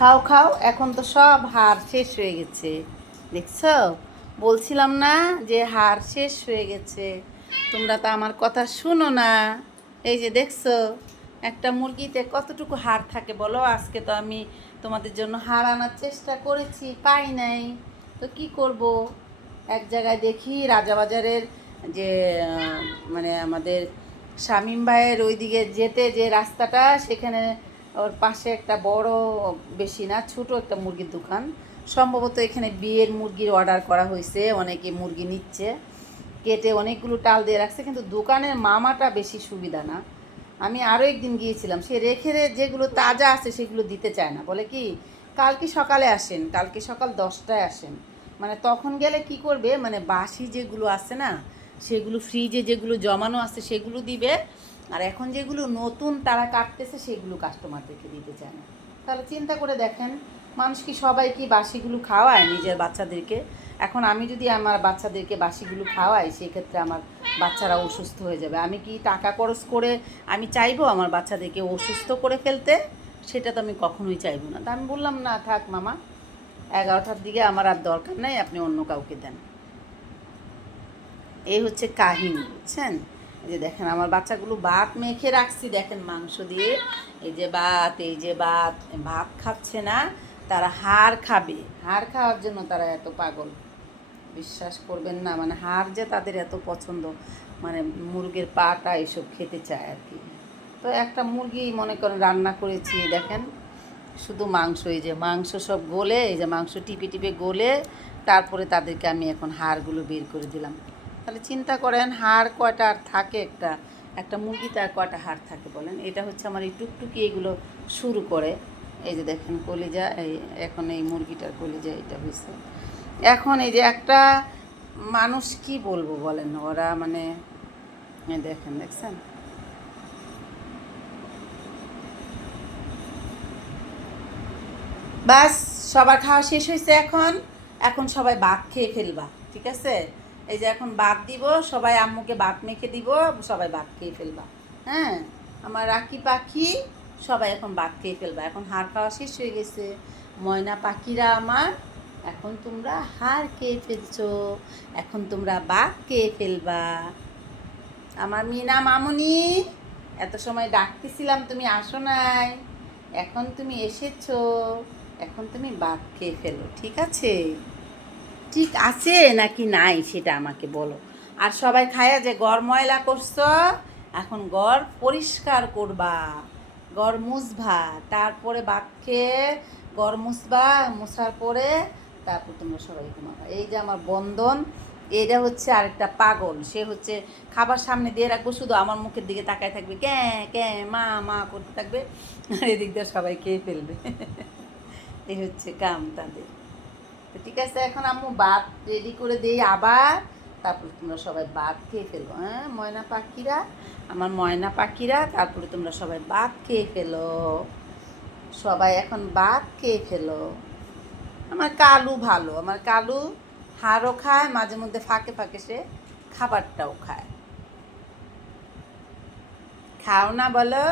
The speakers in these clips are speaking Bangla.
খাও খাও, এখন তো সব হার শেষ হয়ে গেছে। দেখছ? বলছিলাম না যে হার শেষ হয়ে গেছে। তোমরা তো আমার কথা শুনো না। এই যে দেখছ, একটা মুরগিতে কতটুকু হার থাকে বলো? আজকে তো আমি তোমাদের জন্য হার আনার চেষ্টা করেছি, পাই নাই। তো কি করব? এক জায়গায় দেখি রাজাবাজারের যে মানে আমাদের শামীম ভাইয়ের ওইদিকে যেতে যে রাস্তাটা, সেখানে ওর পাশে একটা বড় বেশি না, ছোট একটা মুরগির দোকান। সম্ভবত এখানে বিয়ের মুরগির অর্ডার করা হয়েছে, অনেকে মুরগি নিচ্ছে। কেটে অনেকগুলো টাল দিয়ে রাখছে, কিন্তু দোকানের মামাটা বেশি সুবিধা না। আমি আরও একদিন গিয়েছিলাম, সে রেখে যেগুলো তাজা আছে সেগুলো দিতে চায় না। বলে কি, কালকে সকালে আসেন, কালকে সকাল দশটায় আসেন। মানে তখন গেলে কি করবে মানে বাসি যেগুলো আছে না সেগুলো ফ্রিজে যেগুলো জমানো আছে সেগুলো দিবে। আর এখন যেগুলো নতুন তারা কাটতেছে, সেগুলো কাস্টমারদেরকে দিতে চায় না। তাহলে চিন্তা করে দেখেন, মানুষ কি সবাই কি বাসিগুলো খাওয়ায় নিজের বাচ্চাদেরকে? এখন আমি যদি আমার বাচ্চাদেরকে বাসিগুলো খাওয়াই, সেক্ষেত্রে আমার বাচ্চারা অসুস্থ হয়ে যাবে। আমি কি টাকা খরচ করে আমি চাইব আমার বাচ্চাদেরকে অসুস্থ করে ফেলতে? সেটা তো আমি কখনোই চাইব না। তা আমি বললাম, না থাক মামা, এগারোটার দিকে আমার আর দরকার নাই, আপনি অন্য কাউকে দেন। এই হচ্ছে কাহিনী, বুঝছেন? এই যে দেখেন, আমার বাচ্চাগুলো ভাত মেখে রাখছি, দেখেন মাংস দিয়ে। এই যে ভাত, এই যে ভাত ভাত খাচ্ছে না, তারা হাড় খাবে। হাড় খাওয়ার জন্য তারা এত পাগল। বিশ্বাস করবেন না মানে হাড় যে তাদের এত পছন্দ মানে মুরগের পাটা এসব খেতে চায় আর কি। তো একটা মুরগি মনে করেন রান্না করেছি, দেখেন, শুধু মাংস, এই যে মাংস সব গলে, এই যে মাংস টিপে টিপে গলে, তারপরে তাদেরকে আমি এখন হাড়গুলো বের করে দিলাম। তাহলে চিন্তা করেন হাড় কয়টা আর থাকে একটা একটা মুরগি তার কয়টা হাড় থাকে বলেন? এটা হচ্ছে আমার এই টুকটুকি এগুলো শুরু করে। এই যে দেখেন কলিজা, এই এখন এই মুরগিটার কলিজা এটা হয়েছে। এখন এই যে একটা মানুষ কি বলব বলেন? ওরা মানে দেখেন, দেখছেন? বাস, সবার খাওয়া শেষ হয়েছে এখন। এখন সবাই বাঘ খেয়ে ফেলবা, ঠিক আছে? এই যে এখন ভাত দিব, সবাই আম্মুকে ভাত মেখে দিব, সবাই ভাত খেয়ে ফেলবা। হ্যাঁ? আমার রাখি পাখি, সবাই এখন ভাত খেয়ে ফেলবা। এখন হাড় খাওয়া শেষ হয়ে গেছে। ময়না পাখিরা আমার, এখন তোমরা হাড় খেয়ে ফেলছো। এখন তোমরা ভাত খেয়ে ফেলবা। আমার মিনা মামুনি, এত সময় ডাকতেছিলাম, তুমি আসো নাই। এখন তুমি এসেছ। এখন তুমি ভাত খেয়ে ফেলো, ঠিক আছে? ঠিক আছে নাকি নাই সেটা আমাকে বলো। আর সবাই খায়া যে গড় ময়লা করছ, এখন গড় পরিষ্কার করবা, গড় মুছবা, তারপরে খেয়ে গড় মুছবা, মুছার পরে তারপর তোমরা সবাই ঘুমাবা। এই যে আমার বন্ধন, এটা হচ্ছে আরেকটা পাগল, সে হচ্ছে খাবার সামনে দিয়ে রাখব, শুধু আমার মুখের দিকে তাকায় থাকবে, ক্যাঁ ক্যাঁ, মা মা করতে থাকবে, আর এদিক দিয়ে সবাই খেয়ে ফেলবে। এই হচ্ছে কাম তাদের। তো ঠিক আছে, এখন আম্মু ভাত রেডি করে দিই আবার। তারপরে তোমরা সবাই ভাত খেয়ে ফেলো হ্যাঁ? ময়না পাখিরা, আমার ময়না পাখিরা, তারপরে তোমরা সবাই ভাত খেয়ে ফেলো। সবাই এখন ভাত খেয়ে ফেলো। আমার কালু ভালো, আমার কালু হাড়ও খায়, মাঝে মধ্যে ফাঁকে ফাঁকে সে খাবারটাও খায়। খাও না বলো?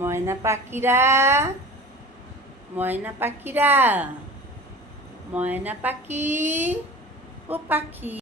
ময়না পাখিরা ময়না পাখিরা। ময়না পাখি ও পাখি